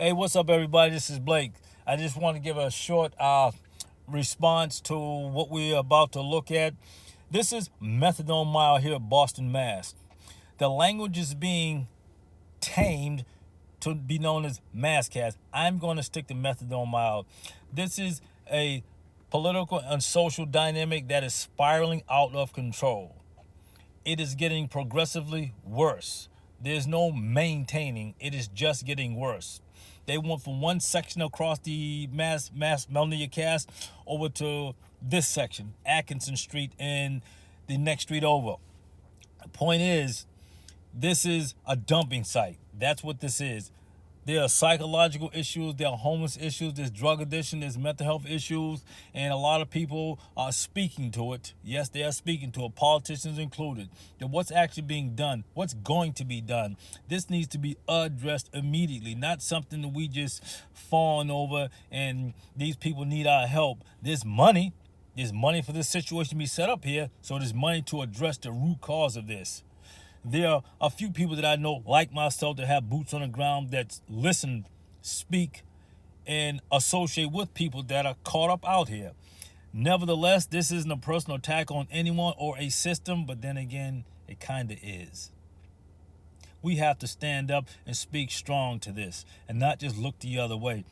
Hey, what's up, everybody? This is Blake. I just want to give a short response to what we're about to look at. This is methadone mile here at Boston, Mass. The language is being tamed to be known as MassCast. I'm going to stick to methadone mile. This is a political and social dynamic that is spiraling out of control. It is getting progressively worse. There's no maintaining. It is just getting worse. They went from one section across the Mass Melnia Cast over to this section, Atkinson Street, and the next street over. The point is, this is a dumping site. That's what this is. There are psychological issues, there are homeless issues, there's drug addiction, there's mental health issues, and a lot of people are speaking to it. Yes, they are speaking to it, politicians included. Then what's actually being done? What's going to be done? This needs to be addressed immediately, not something that we just fawn over and these people need our help. There's money for this situation to be set up here, so there's money to address the root cause of this. There are a few people that I know, like myself, that have boots on the ground, that listen, speak, and associate with people that are caught up out here. Nevertheless, this isn't a personal attack on anyone or a system, but then again, it kind of is. We have to stand up and speak strong to this and not just look the other way.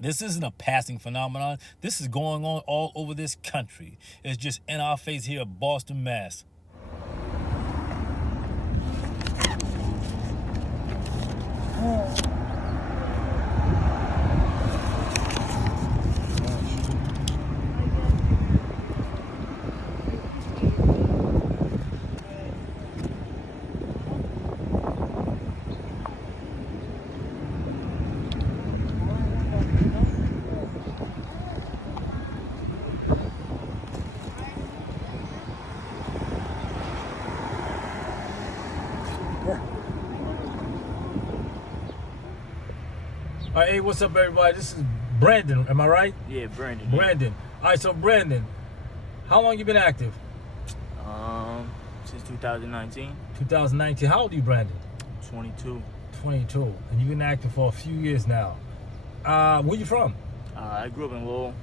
This isn't a passing phenomenon. This is going on all over this country. It's just in our face here at Boston, Mass. All right, hey, what's up, everybody? This is Brandon. Am I right? Yeah, Brandon. Brandon. All right, so Brandon, how long you been active? Since 2019. 2019. How old are you, Brandon? 22. 22. And you've been active for a few years now. Where you from? I grew up in Lowell.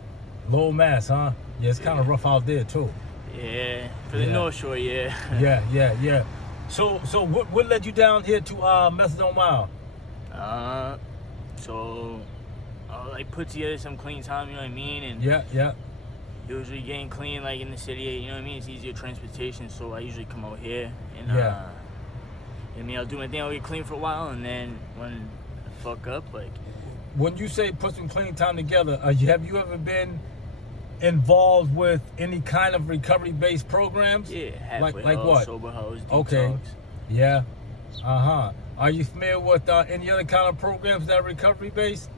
Lowell, Mass, huh? Yeah, it's kind of rough out there too. Yeah, for the North Shore, yeah. Yeah. So what led you down here to Methadone Mile? So I put together some clean time, you know what I mean? And Yeah. usually getting clean, like in the city, you know what I mean? It's easier transportation, so I usually come out here and I'll do my thing, I'll get clean for a while, and then when I fuck up, like. When you say put some clean time together, have you ever been involved with any kind of recovery-based programs? Yeah, halfway like house, what? sober house, detox. Okay. Yeah. Are you familiar with any other kind of programs that are recovery-based?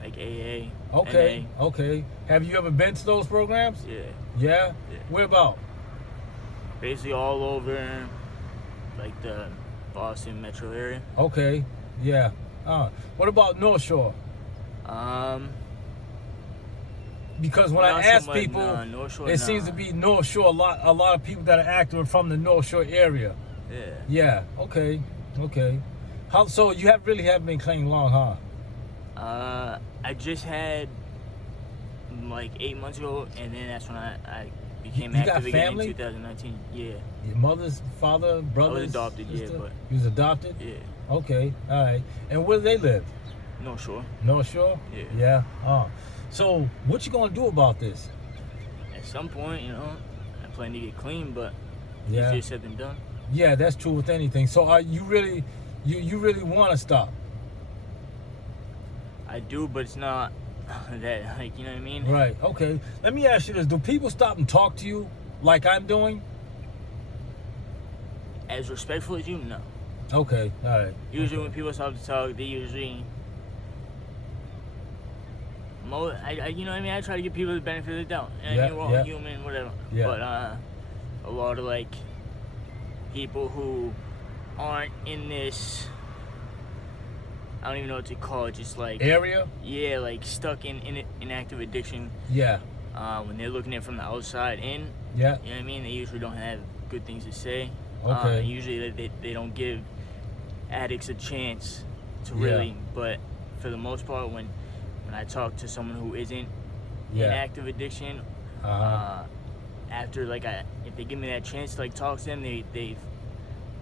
Like AA. Okay. NA. Okay. Have you ever been to those programs? Yeah. Yeah. Where about? Basically all over, like the Boston metro area. Okay. Yeah. What about North Shore? Because when I ask people, North Shore, it seems to be North Shore. A lot of people that are active from the North Shore area. Yeah. Yeah. Okay. So you haven't been clean long, huh? I just had like 8 months ago, and then that's when I became You got active again family? in 2019. Yeah. Your mother's, father, brothers? I was adopted, sister? yeah, but. You was adopted? Yeah. Okay. All right. And where do they live? North Shore. North Shore? Yeah. Yeah. So what you gonna do about this? At some point, you know, I plan to get clean, but Yeah. easier said than done. Yeah, that's true with anything. So are you really want to stop? I do, but it's not that, like, you know what I mean? Right. Okay. Let me ask you this: do people stop and talk to you like I'm doing? As respectful as you, no. Okay. All right. Usually when people stop to talk, they usually. You know what I mean? I try to give people the benefit of the doubt. You know what I mean? We're all human, whatever. Yeah. But a lot of, like, people who aren't in this, I don't even know what to call it, just like area. Yeah, like stuck in active addiction. Yeah. When they're looking at it from the outside in, Yeah. you know what I mean? They usually don't have good things to say. Okay. Usually they don't give addicts a chance to really, but for the most part, when I talk to someone who isn't in Yeah. active addiction, after if they give me that chance to like talk to them, they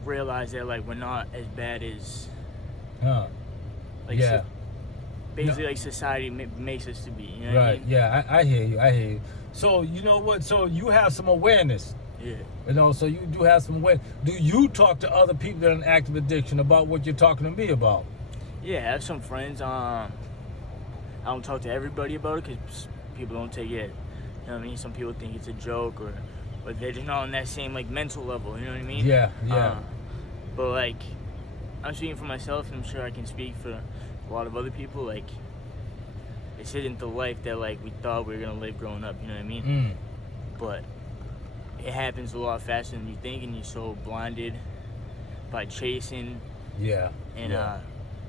realize that like we're not as bad as Huh. like Yeah. basically like society makes us to be. You know what I Right. mean? Yeah. I hear you. I hear you. So you know what? So you have some awareness. Yeah. You know, so you do have some awareness. Do you talk to other people that are in active addiction about what you're talking to me about? Yeah, I have some friends. I don't talk to everybody about it because people don't take it. You know what I mean? Some people think it's a joke, or they're just not on that same like mental level. You know what I mean? Yeah. Yeah. But like, I'm speaking for myself, and I'm sure I can speak for a lot of other people. Like, this isn't the life that like we thought we were gonna live growing up. You know what I mean? But it happens a lot faster than you think, and you're so blinded by chasing Yeah. and yeah.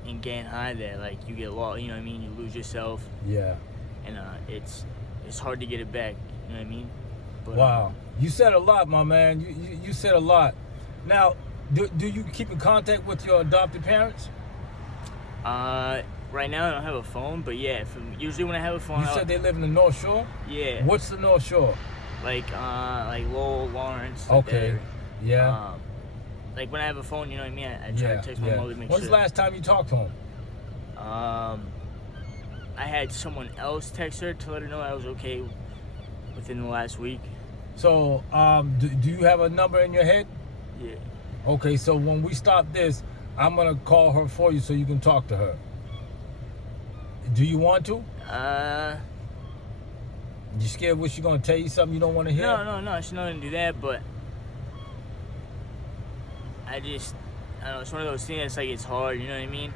And getting high that like you get lost. You know what I mean? You lose yourself, Yeah. and it's hard to get it back. You know what I mean? But, Wow. You said a lot, my man. You said a lot. Now, do you keep in contact with your adopted parents? Right now I don't have a phone, but yeah, usually when I have a phone, You said they live in the North Shore? yeah, What's the North Shore? like Lowell, Lawrence. like that Okay. area. Yeah. Like when I have a phone, you know what I mean? I try Yeah. to text my Yeah. mother to make When's sure. the last time you talked to him? I had someone else text her to let her know I was okay within the last week. So, do you have a number in your head? Yeah. Okay, so when we stop this, I'm gonna call her for you so you can talk to her. Do you want to? You scared what she's gonna tell you something you don't want to hear? No, she's not gonna do that, but I don't know, it's one of those things that's like, it's hard, you know what I mean?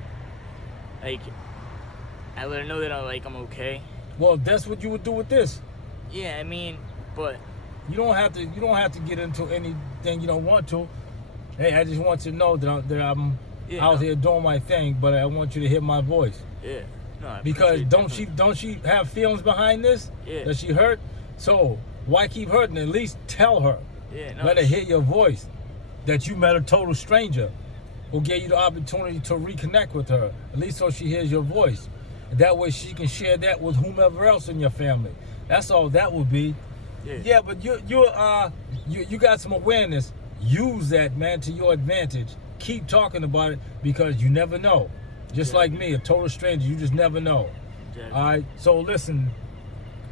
Like, I let her know that I'm okay. Well, that's what you would do with this. Yeah, I mean, but You don't have to get into anything you don't want to. Hey, I just want you to know that I'm Yeah, out no. here doing my thing, but I want you to hear my voice. yeah. No, I Because appreciate it, don't she have feelings behind this? Yeah. Does she hurt? So why keep hurting? At least tell her. definitely. Yeah, no. Let her hear your voice. That you met a total stranger who gave you the opportunity to reconnect with her. At least so she hears your voice. And that way she can share that with whomever else in your family. That's all that would be. Yeah. Yeah, but you got some awareness. Use that, man, to your advantage. Keep talking about it because you never know. Just like me, a total stranger, you just never know. Exactly. All right. So listen,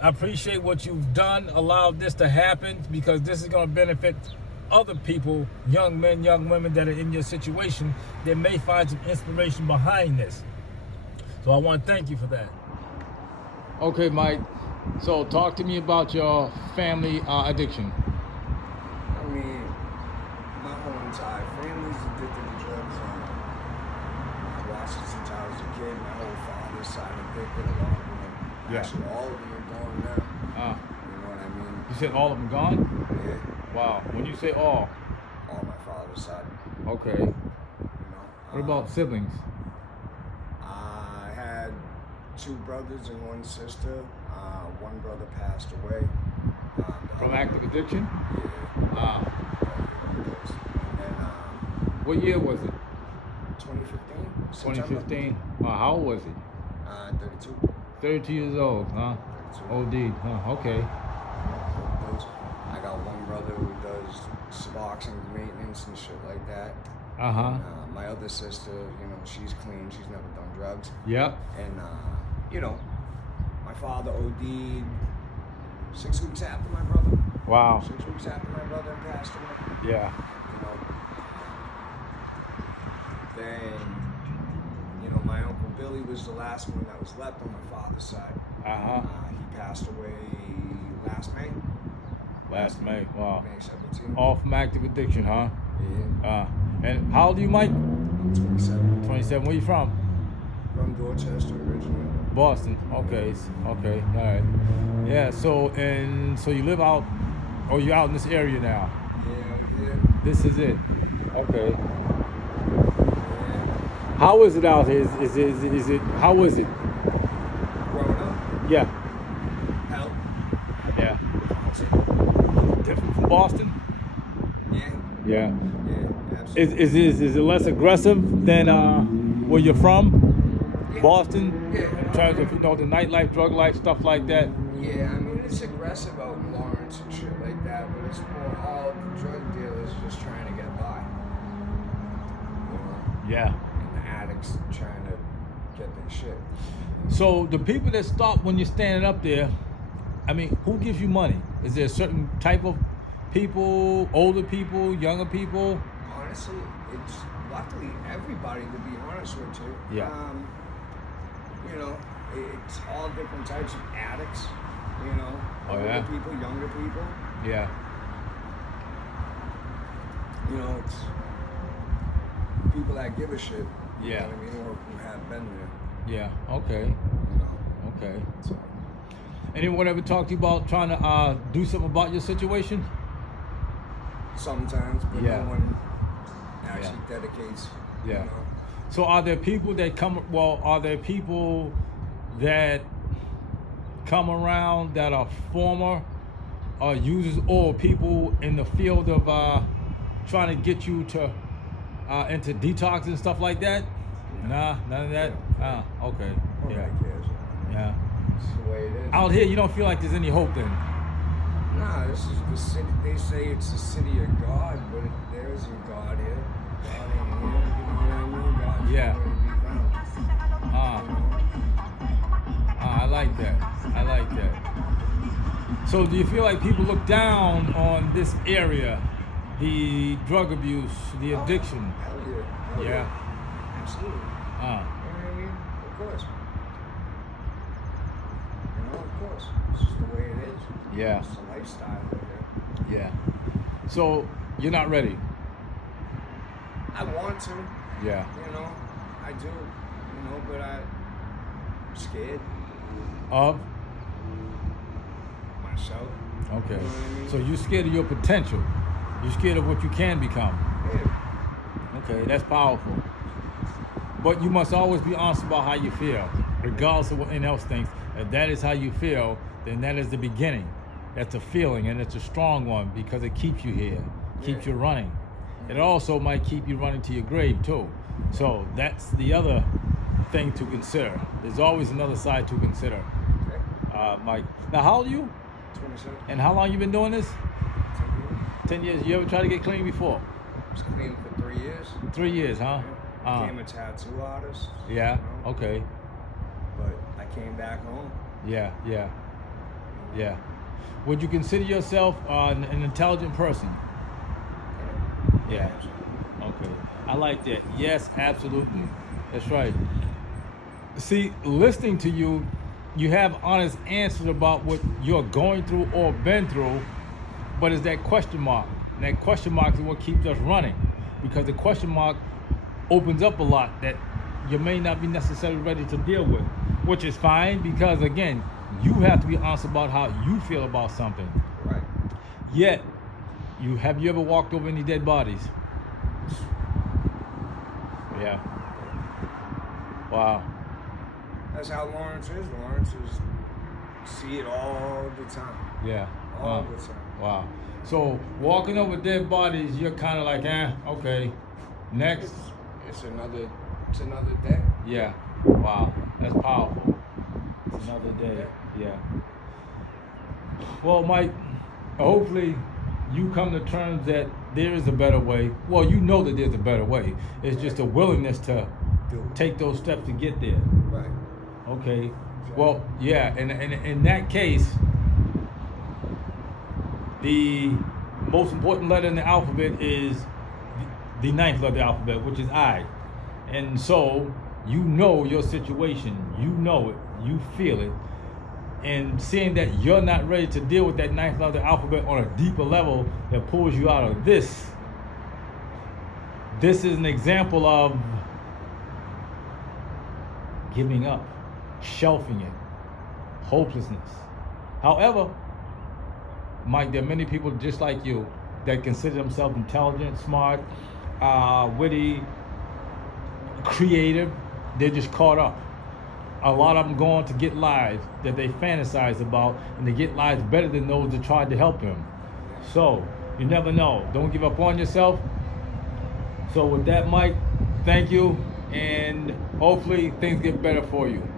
I appreciate what you've done, allowed this to happen, because this is going to benefit other people, young men, young women that are in your situation that may find some inspiration behind this. So I want to thank you for that. Okay, Mike. So talk to me about your family addiction. I mean, my whole entire family's addicted to drugs. I watched it since I was a kid. My whole father's side addicted. A lot of them. Yeah. Actually, all of them are gone now. You know what I mean? You said all of them gone? Yeah. Wow. When you say all, All my father's side. okay. You know. What about siblings? I had 2 brothers and 1 sister. One brother passed away. From active addiction? Yeah. And then What year was it? 2015. September. 2015. How old was he? 32. 32 years old, huh? 32. OD, huh? Okay. I got one brother who does Suboxone maintenance and shit like that. Uh-huh. My other sister, you know, she's clean. She's never done drugs. Yep. And, you know, my father OD'd 6 weeks after my brother. Wow. 6 weeks after my brother passed away. Yeah. You know. Then, you know, my Uncle Billy was the last one that was left on my father's side. Uh-huh. He passed away last May. Last May. Wow. May 17th. All from active addiction, huh? Yeah. And how old are you, Mike? I'm 27. 27. Where you from? From Dorchester originally. Boston. Okay. Okay. All right. Yeah. So you live out, or you out in this area now? Yeah. This is it. Okay. Yeah. How is it out here? Is it? How is it? Growing up, Yeah. hell. Yeah. Honestly. Different from Boston. Yeah. Yeah. Yeah. Absolutely. Is it less aggressive than where you're from? Boston, Yeah. in terms of, the nightlife, drug life, stuff like that? Yeah, I mean, it's aggressive out in Lawrence and shit like that, but it's more all the drug dealers just trying to get by. You know? Yeah. And the addicts trying to get their shit. So the people that stop when you're standing up there, I mean, who gives you money? Is there a certain type of people, older people, younger people? Honestly, it's luckily everybody, to be honest with you. Yeah. You know, it's all different types of addicts, you know. Oh, older yeah? people, younger people. Yeah. You know, it's people that give a shit. You Yeah. know what I mean? Or who have been there, Yeah. Okay. you know. Okay. So, Anyone ever talk to you about trying to do something about your situation? sometimes, but Yeah. no one actually dedicates. Yeah. You know? So are there people that come? Well, are there people that come around that are former users, or people in the field of trying to get you to into detox and stuff like that? Nah, none of that. Okay. Nobody Yeah. cares. Yeah. It's the way it is. Out here, you don't feel like there's any hope then. Nah, this is the city. They say it's the city of God, but there isn't God here. God ain't here. You know what I mean? God's Yeah. nowhere to be found. Ah. You know? I like that. I like that. So do you feel like people look down on this area, the drug abuse, the addiction? Hell yeah. Hell Yeah. Absolutely. Ah. You know what I mean? Of course. You know, of course. It's just the way it is. Yeah. It's a lifestyle over here. Yeah. So you're not ready. I want to, Yeah. you know. I do. You know, but I'm scared Of? myself. Okay. You know what I mean? So you're scared of your potential. You're scared of what you can become. Yeah. Okay, that's powerful. But you must always be honest about how you feel, regardless of what anyone else thinks. If that is how you feel, then that is the beginning. That's a feeling, and it's a strong one because it keeps you here, keeps you running. It also might keep you running to your grave too. So that's the other thing to consider. There's always another side to consider, Okay. Mike. Now, how old are you? 27. And how long you been doing this? 10 years. 10 years. You ever tried to get clean before? I was clean for 3 years. 3 years, huh? Became a tattoo artist. Yeah. You know? Okay. But I came back home. Yeah. Yeah. Yeah. Would you consider yourself an intelligent person? Yeah. Okay. I like that. Yes, absolutely. That's right. See, listening to you, you have honest answers about what you're going through or been through, but it's that question mark. And that question mark is what keeps us running, because the question mark opens up a lot that you may not be necessarily ready to deal with, which is fine because, again, you have to be honest about how you feel about something. Right. Yet, have you ever walked over any dead bodies? Yeah. Wow. That's how Lawrence is. Lawrence is see it all the time. Yeah. All the time. Wow. So walking over dead bodies, you're kind of like, okay, next. It's another day. Yeah. Wow. That's powerful. It's another day. Yeah. Well, Mike, hopefully you come to terms that there is a better way. Well, you know that there's a better way. It's just a willingness to take those steps to get there. Right. Okay. Well, yeah, and in that case, the most important letter in the alphabet is the ninth letter of the alphabet, which is I. And so you know your situation, you know it, you feel it. And seeing that you're not ready to deal with that ninth letter of the alphabet on a deeper level that pulls you out of this is an example of giving up, shelving it, hopelessness. However, Mike, there are many people just like you that consider themselves intelligent, smart, witty, creative. They're just caught up. A lot of them go on to get lives that they fantasize about, and they get lives better than those that tried to help them. So, you never know. Don't give up on yourself. So with that, Mike, thank you. and hopefully things get better for you.